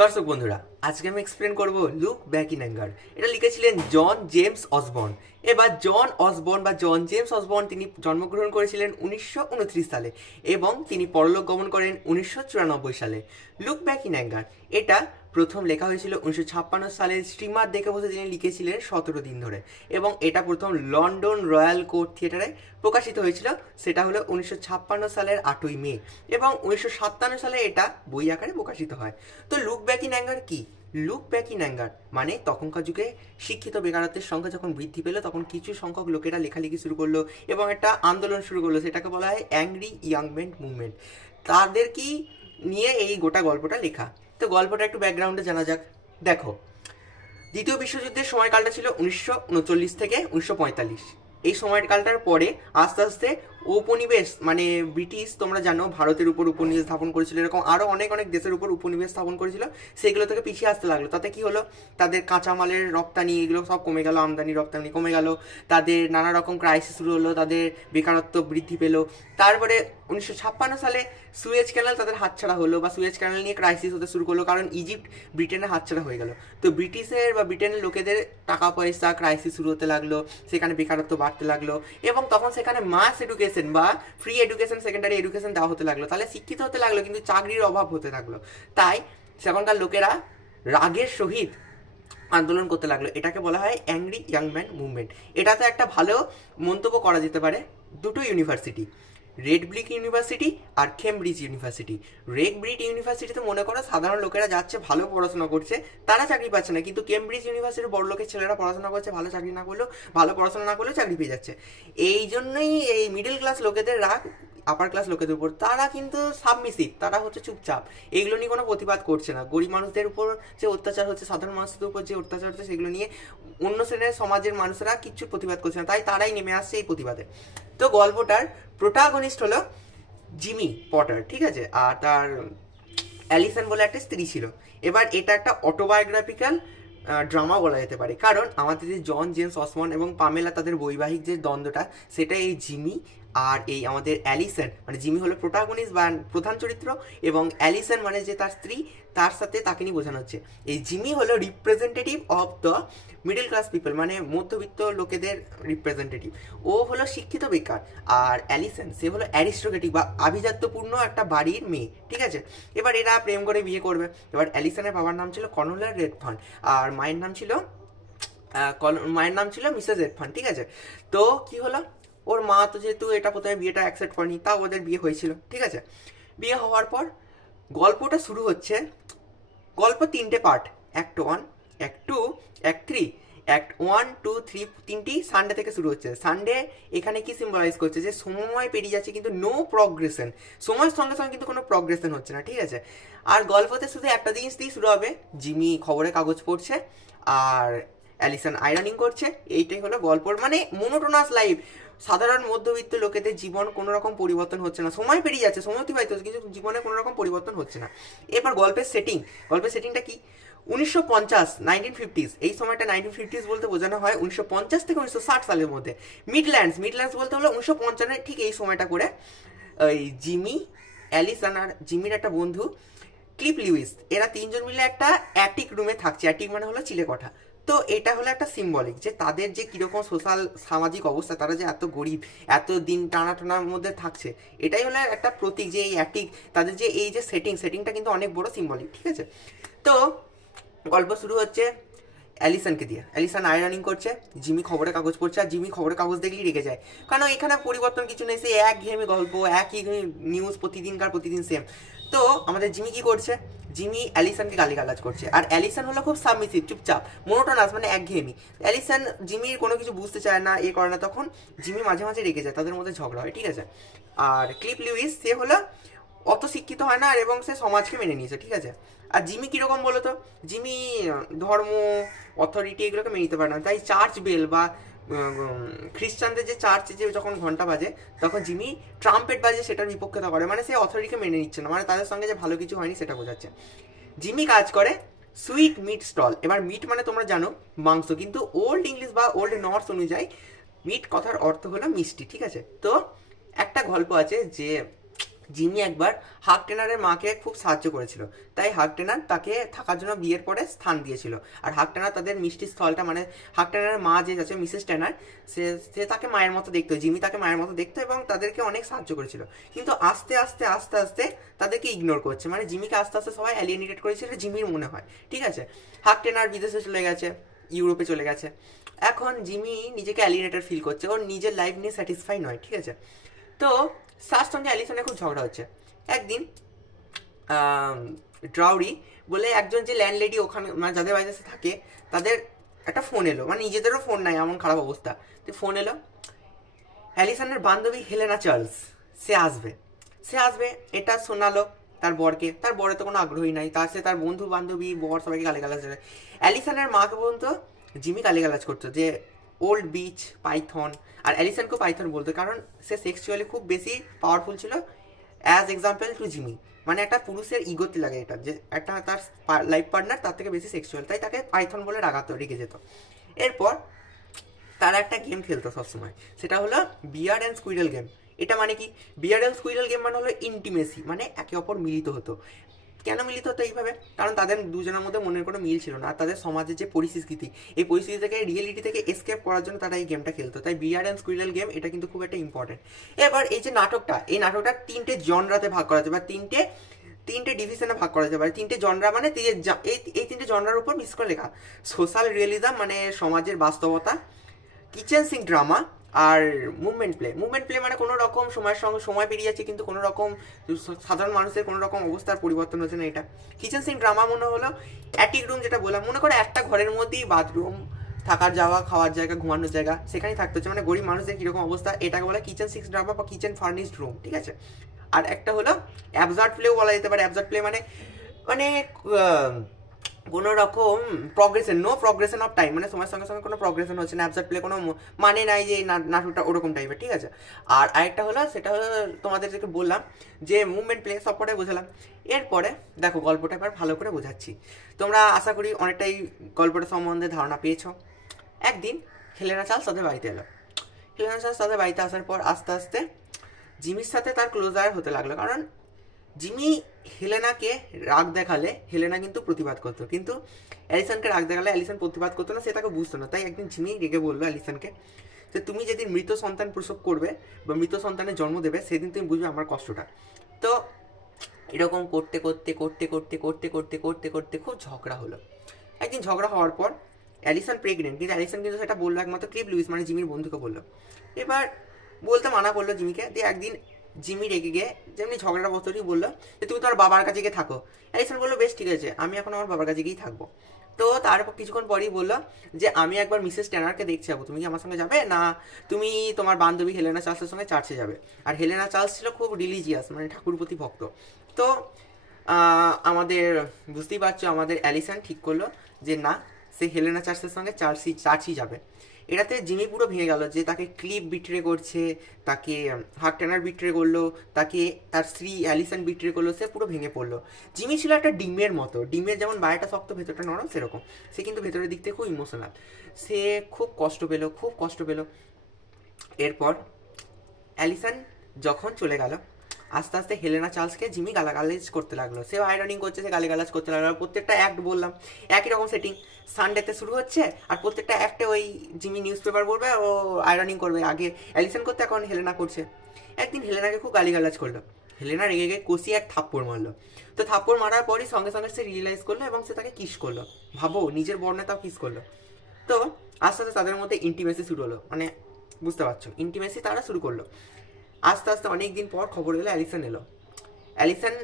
দর্শক বন্ধুরা, আজকে আমি এক্সপ্লেন করব লুক ব্যাক ইন অ্যাঙ্গার। এটা লিখেছিলেন জন জেমস অসবর্ন। এবার জন অসবর্ন বা জন জেমস অসবর্ন তিনি জন্মগ্রহণ করেছিলেন 1929 সালে এবং তিনি পরলোক গমন করেন 1994 সালে। লুক ব্যাক ইন অ্যাঙ্গার এটা প্রথম লেখা হয়েছিল 1956 সালে। স্টিমার দেখে বসে তিনি লিখেছিলেন 17 দিন ধরে, এবং এটা প্রথম লন্ডন রয়্যাল কোর্ট থিয়েটারে প্রকাশিত হয়েছিল। সেটা হলো 1956 সালের 8ই মে, এবং 1957 সালে এটা বই আকারে প্রকাশিত হয়। তো লুক ব্যাক ইন অ্যাঙ্গার কি? লুক ব্যাক ইন অ্যাঙ্গার মানে তখনকার যুগে শিক্ষিত বেকারত্বের সংখ্যা যখন বৃদ্ধি পেল, তখন কিছু সংখ্যক লোকেরা লেখালেখি শুরু করলো এবং একটা আন্দোলন শুরু করলো, সেটাকে বলা হয় অ্যাংরি ইয়াং মেন মুভমেন্ট। তাদের কি নিয়ে এই গোটা গল্পটা লেখা। তো গল্পটা একটু ব্যাকগ্রাউন্ডে জানা যাক। দেখো, দ্বিতীয় বিশ্বযুদ্ধের সময়কালটা ছিল 1939 থেকে 1945। এই সময়কালটার পরে আস্তে আস্তে উপনিবেশ মানে ব্রিটিশ, তোমরা জানো, ভারতের উপর উপনিবেশ স্থাপন করেছিল, এরকম আরও অনেক অনেক দেশের উপর উপনিবেশ স্থাপন করেছিল। সেগুলো থেকে পিছিয়ে আসতে লাগলো। তাতে কি হলো, তাদের কাঁচামালের রপ্তানি এগুলো সব কমে গেল, আমদানি রপ্তানি কমে গেল, তাদের নানা রকম ক্রাইসিস শুরু হলো, তাদের বেকারত্ব বৃদ্ধি পেল। তারপরে 1956 সালে সুয়েজ ক্যানাল তাদের হাতছাড়া হলো, বা সুয়েজ ক্যানাল নিয়ে ক্রাইসিস হতে শুরু করলো, কারণ ইজিপ্ট ব্রিটেনের হাতছাড়া হয়ে গেল। তো ব্রিটিশের বা ব্রিটেনের লোকেদের টাকা পয়সা ক্রাইসিস শুরু হতে লাগলো, সেখানে বেকারত্ব বাড়তে লাগলো, এবং তখন সেখানে মাস এডুকেশন বা ফ্রি এডুকেশন, সেকেন্ডারি এডুকেশন দেওয়া হতে লাগলো। তাহলে শিক্ষিত হতে লাগলো, কিন্তু চাকরির অভাব হতে লাগলো। তাই সেখানকার লোকেরা রাগের সহিত আন্দোলন করতে লাগলো। এটাকে বলা হয় অ্যাংরি ইয়াং ম্যান মুভমেন্ট। এটাতে একটা ভালো মন্তব্য করা যেতে পারে দুটো ইউনিভার্সিটি, রেড ব্রিক ইউনিভার্সিটি আর কেমব্রিজ ইউনিভার্সিটি। রেড ব্রিক ইউনিভার্সিটিতে মনে করো সাধারণ লোকেরা যাচ্ছে, ভালো পড়াশোনা করছে, তারা চাকরি পাচ্ছে না, কিন্তু কেমব্রিজ ইউনিভার্সিটির বড় লোকের ছেলেরা পড়াশোনা করছে, ভালো চাকরি না করলেও, ভালো পড়াশোনা না করলেও চাকরি পেয়ে যাচ্ছে। এই জন্যই এই মিডল ক্লাস লোকেদের রাগ আপার ক্লাস লোকেদের উপর। তারা কিন্তু সাবমিসিভ, তারা হচ্ছে চুপচাপ, এইগুলো নিয়ে কোনো প্রতিবাদ করছে না। গরিব মানুষদের উপর যে অত্যাচার হচ্ছে, সাধারণ মানুষদের উপর যে অত্যাচার হচ্ছে, সেগুলো নিয়ে অন্য শ্রেণীর সমাজের মানুষেরা কিচ্ছু প্রতিবাদ করছে না, তাই তারাই নেমে আসছে এই প্রতিবাদে। তো গল্পটার প্রোটাগনিস্ট হলো জিমি পটার, ঠিক আছে, আর তার অ্যালিসন বলে একটা স্ত্রী ছিল। এবার এটা একটা অটোবায়োগ্রাফিক্যাল ড্রামা বলা যেতে পারে, কারণ আমাদের যে জন জেমস অসমন এবং পামেলা, তাদের বৈবাহিক যে দ্বন্দ্বটা, সেটা এই জিমি আর এই আমাদের অ্যালিসন, মানে জিমি হলো প্রোটাগনিস্ট বা প্রধান চরিত্র, এবং অ্যালিসন মানে যে তার স্ত্রী, তার সাথে তাকে নিয়ে বোঝানো হচ্ছে। এই জিমি হলো representative of the middle class people, মানে মধ্যবিত্ত লোকেদের রিপ্রেজেন্টেটিভ। ও হলো শিক্ষিত বেকার, আর অ্যালিসন সে হলো অ্যারিস্টোক্রেটিক বা আভিজাত্যপূর্ণ একটা বাড়ির মেয়ে, ঠিক আছে। এবার এরা প্রেম করে বিয়ে করবে। এবার অ্যালিসনের বাবার নাম ছিল কর্নেলিয়া রেডফান্ড, আর মায়ের নাম ছিল মিসেস রেডফান্ড, ঠিক আছে। তো কি হলো, ওর মা তো যেহেতু এটা প্রথমে বিয়েটা অ্যাকসেপ্ট করেনি, তাও ওদের বিয়ে হয়েছিল, ঠিক আছে। বিয়ে হওয়ার পর গল্পটা শুরু হচ্ছে। গল্প 3টে part, act 1, act 2, act 3। Act 1, 2, 3 তিনটি সানডে থেকে শুরু হচ্ছে। সানডে এখানে কি সিম্বলাইজ করছে, যে সময় পেরিয়ে যাচ্ছে কিন্তু নো প্রগ্রেশন, সময়ের সঙ্গে সঙ্গে কিন্তু কোনো প্রগ্রেশন হচ্ছে না, ঠিক আছে। আর গল্পতে শুধু একটা জিনিস দিয়ে শুরু হবে, জিমি খবরের কাগজ পড়ছে আর অ্যালিসন আয়রনিং করছে। এইটাই হলো গল্পর মানে মোনোটোনাস লাইফ। সাধারণ মধ্যবিত্ত লোকেদের জীবন কোনো রকম পরিবর্তন হচ্ছে না, সময় পেরিয়ে যাচ্ছে, সময় অতিবাহিত হচ্ছে, কিন্তু জীবনে কোনো রকম পরিবর্তন হচ্ছে না। এরপর গল্পের সেটিংটা কি, 1950, 1950s। এই সময়টা 1950s বলতে বোঝানো হয় 1950 থেকে 1960 সালের মধ্যে। মিডল্যান্ডস বলতে হলো 1955 ঠিক এই সময়টা করে ওই জিমি, অ্যালিসন আর জিমির একটা বন্ধু ক্লিপ লিউইস, এরা তিনজন মিলে একটা অ্যাটিক রুমে থাকছে। অ্যাটিক মানে হলো চিলেকোঠা। তো এটা হলো একটা সিম্বলিক, যে তাদের যে কীরকম সোশ্যাল সামাজিক অবস্থা, তারা যে এত গরিব, এত দিন টানা টানার মধ্যে থাকছে, এটাই হলো একটা প্রতীক, যে এই অ্যাটিক, তাদের যে এই যে সেটিংটা কিন্তু অনেক বড় সিম্বলিক, ঠিক আছে। তো গল্প শুরু হচ্ছে অ্যালিসনকে দিয়ে। অ্যালিসন আয়রনিং করছে, জিমি খবরের কাগজ পড়ছে, আর জিমি খবরের কাগজ দেখলেই রেগে যায়, কারণ এখানে পরিবর্তন কিছু নেই, সে একঘেয়েমি গল্প, একই নিউজ, প্রতিদিন সেম। তো আমাদের জিমি কি করছে, জিমি অ্যালিসনকে গালিগালাজ করছে, আর অ্যালিসন হলো খুব সাবমিসিভ, চুপচাপ, মোনোটোনাস মানে একঘেয়েমি। অ্যালিসন জিমির কোনো কিছু বুঝতে চায় না, এ করে না, তখন জিমি মাঝে মাঝে রেগে যায়, তাদের মধ্যে ঝগড়া হয়, ঠিক আছে। আর ক্লিপ লিউইস সে হলো অত শিক্ষিত হয় না, এবং সে সমাজকে মেনে নিয়েছে, ঠিক আছে। আর জিমি কীরকম বলো তো, জিমি ধর্ম, অথরিটি এগুলোকে মেনে নিতে পারে না, তাই চার্চ বেল বা খ্রিস্টানদের যে চার্চে যে যখন ঘন্টা বাজে, তখন জিমি ট্রাম্পেট বাজে, সেটার বিপক্ষতা করে, মানে সে অথরিটিকে মেনে নিচ্ছে না, মানে তাদের সঙ্গে যে ভালো কিছু হয়নি সেটা বোঝাচ্ছে। জিমি কাজ করে সুইট মিট স্টল। এবার মিট মানে তোমরা জানো মাংস, কিন্তু ওল্ড ইংলিশ বা ওল্ড নর্থ অনুযায়ী মিট কথার অর্থ হলো মিষ্টি, ঠিক আছে। তো একটা গল্প আছে যে জিমি একবার হাক টেনারের মাকে খুব সাহায্য করেছিল, তাই হাক টেনার তাকে থাকার জন্য বিয়ের পরে স্থান দিয়েছিল। আর হাক টেনার তাদের মিষ্টি স্থলটা, মানে হাক টেনারের মা যে আছে মিসেস টেনার, সে সে তাকে মায়ের মতো দেখতো, জিমি তাকে মায়ের মতো দেখতো এবং তাদেরকে অনেক সাহায্য করেছিল। কিন্তু আস্তে আস্তে আস্তে আস্তে তাদেরকে ইগনোর করছে, মানে জিমিকে আস্তে আস্তে সবাই অ্যালিয়েনেটেড করেছিল, জিমির মনে হয়। ঠিক আছে, হাক টেনার বিদেশে চলে গেছে, ইউরোপে চলে গেছে। এখন জিমি নিজেকে অ্যালিয়েনেটেড ফিল করছে, ওর নিজের লাইফ নিয়ে স্যাটিসফাই নয়। ঠিক আছে, তো তার সঙ্গে অ্যালিসনের খুব ঝগড়া হচ্ছে। একদিন ড্রাউরি বলে একজন যে ল্যান্ডলেডি ওখানে, মানে যাদের বাড়িতে থাকে, তাদের একটা ফোন এলো, মানে নিজেদেরও ফোন নাই এমন খারাপ অবস্থা, তো ফোন এলো অ্যালিসনের বান্ধবী হেলেনা চার্লস সে আসবে এটা শোনালো তার বরকে। তার বরে তো কোনো আগ্রহী নাই, তার বন্ধু বান্ধবী বর সবাইকে গালিগালাজ করে। অ্যালিসনের মাকে পর্যন্ত জিমি গালিগালাজ করতো যে ওল্ড বিচ, পাইথন। আর অ্যালিসনকেও পাইথন বলতো, কারণ সে সেক্সুয়ালি খুব বেশি পাওয়ারফুল ছিল অ্যাজ এক্সাম্পল টু জিমি। মানে একটা পুরুষের ইগোতে লাগে এটা, যে একটা তার লাইফ পার্টনার তার থেকে বেশি সেক্সুয়াল, তাই তাকে পাইথন বলে রেখে যেত। এরপর তারা একটা গেম খেলতো সবসময়, সেটা হলো বিয়ার্ড অ্যান্ড স্কুইডল গেম। এটা মানে কি, বিয়ার্ড অ্যান্ড স্কুইডল গেম মানে হলো ইন্টিমেসি, মানে একে অপর মিলিত হতো। কেন মিলিত হতো এইভাবে? কারণ তাদের দুজনের মধ্যে মনের কোনো মিল ছিল না, আর তাদের সমাজের যে পরিস্থিতি, এই পরিস্থিতি থেকে, রিয়েলিটি থেকে এসকেপ করার জন্য তারা এই গেমটা খেলতো। তাই বিয়ার্ড অ্যান্ড স্কুইডল গেম এটা কিন্তু খুব একটা ইম্পর্টেন্ট। এবার এই যে নাটকটা, এই নাটকটা 3টে জনরাতে ভাগ করা যায়, বা তিনটে ডিভিশনে ভাগ করা যেতে পারে। 3টে জনরা মানে এই 3টে জনরার উপর বিশেষ করে লেখা: সোশ্যাল রিয়েলিজম মানে সমাজের বাস্তবতা, কিচেন সিঙ্ক ড্রামা, আর মুভমেন্ট প্লে মানে কোনো রকম সময়ের সঙ্গে সময় পেরিয়ে যাচ্ছে কিন্তু কোনো রকম সাধারণ মানুষের কোনো রকম অবস্থার পরিবর্তন হচ্ছে না। এটা কিচেন সিঙ্ক ড্রামা মনে হলো অ্যাটিক রুম, যেটা বললাম, মনে করে একটা ঘরের মধ্যেই বাথরুম, থাকার যাওয়া, খাওয়ার জায়গা, ঘুমানোর জায়গা, সেখানেই থাকতে হচ্ছে, মানে গরিব মানুষদের কীরকম অবস্থা, এটাকে বলে কিচেন সিঙ্ক ড্রামা বা কিচেন ফার্নিশড রুম। ঠিক আছে, আর একটা হলো অ্যাবসার্ড প্লেও বলা যেতে পারে। অ্যাবসার্ড প্লে মানে মানে কোনো রকম নো প্রগ্রেশন অফ টাইম, মানে সময়ের সঙ্গে সঙ্গে কোনো প্রগ্রেশন হচ্ছে না। অ্যাবসার্ড প্লে কোনো মানে নাই যে নাটকটা ওরকম টাইপের। ঠিক আছে, আর আরেকটা হলো, সেটা হলো তোমাদেরকে বললাম যে মুভমেন্ট প্লে, সবকটাই বোঝালাম। এরপরে দেখো গল্পটা এবার ভালো করে বোঝাচ্ছি, তোমরা আশা করি অনেকটাই গল্পটা সম্বন্ধে ধারণা পেয়েছো। একদিন হেলেনা চার্লস তাদের বাড়িতে এলো। হেলেনা চার্লস তাদের বাড়িতে আসার পর আস্তে আস্তে জিমির সাথে তার ক্লোজার হতে লাগলো, কারণ জিমি হেলেনাকে রাগ দেখালে হেলেনা কিন্তু প্রতিবাদ করতো, কিন্তু অ্যালিসনকে রাগ দেখালে অ্যালিসন প্রতিবাদ করতো না, সে তাকে বুঝতো না। তাই একদিন জিমি রেগে বললো অ্যালিসনকে যে তুমি যেদিন মৃত সন্তান প্রসব করবে বা মৃত সন্তানের জন্ম দেবে, সেদিন তুমি বুঝবে আমার কষ্টটা। তো এরকম করতে করতে করতে করতে করতে করতে করতে করতে খুব ঝগড়া হলো। একদিন ঝগড়া হওয়ার পর অ্যালিসন প্রেগনেন্ট, কিন্তু অ্যালিসন কিন্তু সেটা বললো একমাত্র ক্লিপ লুইস, মানে জিমির বন্ধুকে বললো। এবার বলতে মানা করলো জিমিকে। দিয়ে একদিন জিমি রেগে গিয়ে যেমনি ঝগড়াটা বস্তরই বললো যে তুমি তোমার বাবার কাছে গিয়ে থাকো। অ্যালিসন বললো বেশ ঠিক আছে, আমি এখন আমার বাবার কাছে গিয়েই থাকবো। তো তারপর কিছুক্ষণ পরেই বললো যে আমি একবার মিসেস টেনারকে দেখতে যাবো, তুমি কি আমার সঙ্গে যাবে, না তুমি তোমার বান্ধবী হেলেনা চার্লসের সঙ্গে চার্চে যাবে? আর হেলেনা চার্লস ছিল খুব রিলিজিয়াস, মানে ঠাকুর প্রতি ভক্ত। তো আমাদের বুঝতেই পারছো, আমাদের অ্যালিসন ঠিক করলো যে না, সে হেলেনা চার্লসের সঙ্গে চার্চই যাবে। এটাতে জিমি পুরো ভেঙে গেল, যে তাকে ক্লিপ বিট্রে করছে, তাকে হাক টেনার বিট্রে করলো, তাকে তার স্ত্রী অ্যালিসন বিট্রে করলো, সে পুরো ভেঙে পড়লো। জিমি ছিল একটা ডিমের মতো, ডিমের যেমন বাইরেটা শক্ত ভেতরটা নরম, সেরকম সে কিন্তু ভেতরের দিক থেকে খুব ইমোশনাল। সে খুব কষ্ট পেল। এরপর অ্যালিসন যখন চলে গেল, আস্তে আস্তে হেলেনা চার্লসকে জিমি গালাগালাজ করতে লাগলো, সেও আয়রনিং করছে, সে গালিগালাজ করতে লাগলো। প্রত্যেকটা অ্যাক্ট বললাম একই রকম সেটিং, সানডেতে শুরু হচ্ছে, আর প্রত্যেকটা অ্যাক্টে ওই জিমি নিউজ পেপার পড়বে, ও আয়রনিং করবে, আগে অ্যালিসন করতে এখন হেলেনা করছে। একদিন হেলেনাকে খুব গালিগালাজ করলো, হেলেনা রেগে গিয়ে কষিয়ে এক থাপ্পড় মারলো। তো থাপ্পড় মারার পরই সঙ্গে সঙ্গে সে রিয়েলাইজ করলো এবং সে তাকে কিস করলো। ভাবো, নিজের বর্ণে তাও কিস করলো। তো আস্তে আস্তে তাদের মধ্যে ইন্টিমেসি শুরু হলো, মানে বুঝতে পারছো, ইন্টিমেসি তারা শুরু করলো। আস্তে আস্তে অনেকদিন পর খবর এলো অ্যালিসন এলো। অ্যালিসন,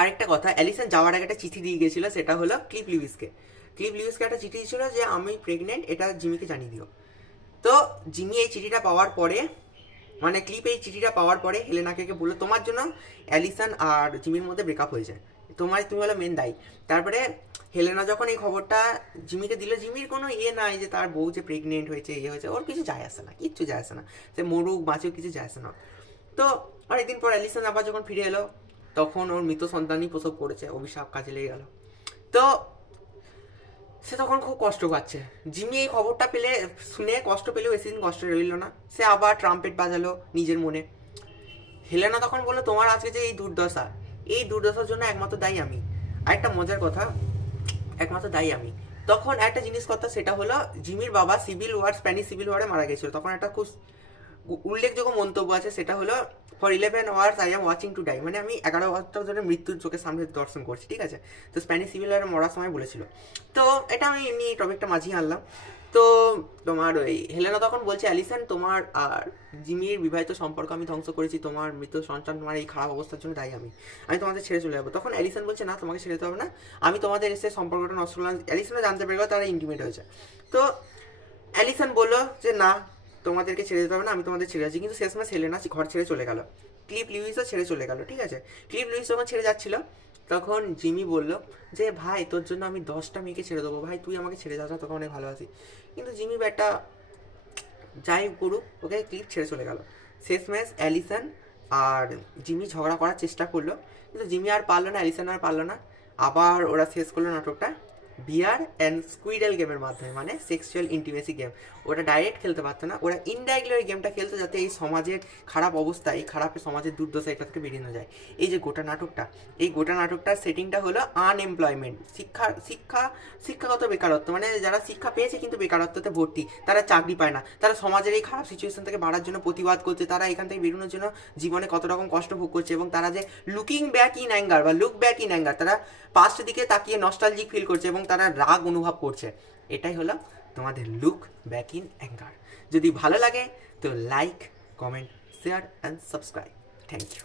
আরেকটা কথা, অ্যালিসন যাওয়ার আগে একটা চিঠি দিয়ে গেছিলো, সেটা হলো ক্লিপ লিউইসকে একটা চিঠি ছিল যে আমি প্রেগনেন্ট, এটা জিমিকে জানিয়ে দিও। তো জিমি এই চিঠিটা পাওয়ার পরে, মানে ক্লিপ এই চিঠিটা পাওয়ার পরে হেলেনাকে বললো তোমার জন্য অ্যালিসন আর জিমির মধ্যে ব্রেকআপ হয়ে যায়, তুমি হলো মেন দায়ী। তারপরে হেলেনা যখন এই খবরটা জিমিকে দিল, জিমির কোনো নাই যে তার বউ যে প্রেগনেন্ট হয়েছে, হয়েছে, ওর কিছু যায় আসে না, কিচ্ছু যায় আসে না, সে মরুক বাঁচুক কিছু যায় আসে না। তো অনেকদিন পর অ্যালিসন আবার যখন ফিরে এলো, তখন ওর মৃত সন্তানই প্রসব করেছে, অভিশাপ কাজে লেগে গেল। তো সে তখন খুব কষ্ট পাচ্ছে। জিমি এই খবরটা শুনে কষ্ট পেলেও বেশি দিন কষ্ট রইল না, সে আবার ট্রাম্পেট বাজালো নিজের মনে। হেলেনা তখন বললো তোমার আজকে যে এই দুর্দশার জন্য একমাত্র দায়ী আমি। আরেকটা মজার কথা, একমাত্র দায়ী আমি। তখন একটা জিনিস কথা, সেটা হলো জিমির বাবা স্প্যানিশ সিভিল ওয়ারে মারা গেছিল। তখন একটা খুব উল্লেখযোগ্য মন্তব্য আছে, সেটা হলো for 11 hours I am watching today, মানে আমি 11 ঘন্টা ধরে মৃত্যুর চোখের সামনে দর্শন করছি, ঠিক আছে। তো স্প্যানিশ সিভিল ওয়ারে মরার সময় বলেছিল। তো এটা আমি এমনি টপিকটা মাঝিয়ে আনলাম। তো তোমার ওই হেলেনা তখন বলছে, অ্যালিসন তোমার আর জিমির বিবাহিত সম্পর্ক আমি ধ্বংস করেছি, তোমার মৃত সন্তান, তোমার এই খারাপ অবস্থার জন্য দায়ী আমি তোমাদের ছেড়ে চলে যাবো। তখন অ্যালিসন বলছে, না তোমাকে ছেড়ে যেতে হবে না, আমি তোমাদের এসে সম্পর্কটা নষ্ট করলাম। অ্যালিসনও জানতে পেরে গেল তারা ইন্টিমেট হয়েছে। তো অ্যালিসন বললো যে না, তোমাদেরকে ছেড়ে যেতে হবে না, আমি তোমাদের ছেড়ে যাচ্ছি। কিন্তু শেষমেশ হেলেনা ঘর ছেড়ে চলে গেল, ক্লিপ লিউইসও ছেড়ে চলে গেল, ঠিক আছে। ক্লিপ লিউইস যখন ছেড়ে যাচ্ছিল, তখন জিমি বলল যে ভাই তোর জন্য আমি 10টা মেয়েকে ছেড়ে দেবো, ভাই তুই আমাকে ছেড়ে যাস না, তোকে অনেক ভালোবাসি। কিন্তু জিমি ব্যাটা যাই করুক, ওকে ক্লিপ ছেড়ে চলে গেল। শেষমেশ অ্যালিসন আর জিমি ঝগড়া করার চেষ্টা করলো, কিন্তু জিমি আর পারলো না, অ্যালিসন আর পারলো না। আবার ওরা শেষ করলো নাটকটা বিয়ার অ্যান্ড স্কুইডেল গেমের মাধ্যমে, মানে সেক্সুয়াল ইন্টিমেসি গেম। ওটা ডাইরেক্ট খেলতে পারতো না, ওরা ইনডাইরেক্টলি ওই গেমটা খেলতো, যাতে এই সমাজের খারাপ অবস্থা, এই খারাপ সমাজের দুর্দশা, এটা থেকে বেরিয়ে না যায়। এই যে গোটা নাটকটার সেটিংটা হলো আনএমপ্লয়মেন্ট, শিক্ষাগত বেকারত্ব, মানে যারা শিক্ষা পেয়েছে কিন্তু বেকারত্বতে ভর্তি, তারা চাকরি পায় না, তারা সমাজের এই খারাপ সিচুয়েশন থেকে বাড়ার জন্য প্রতিবাদ করছে, তারা এখান থেকে বেরোনোর জন্য জীবনে কত রকম কষ্ট ভোগ করছে, এবং তারা যে লুক ব্যাক ইন অ্যাঙ্গার, তারা পাস্টের দিকে তাকিয়ে নস্টালজিক ফিল করছে এবং তারা রাগ অনুভব করছে। এটাই হলো তোমাদের লুক ব্যাক ইন অ্যাঙ্গার। যদি ভালো লাগে তো like, comment, share and subscribe. Thank you.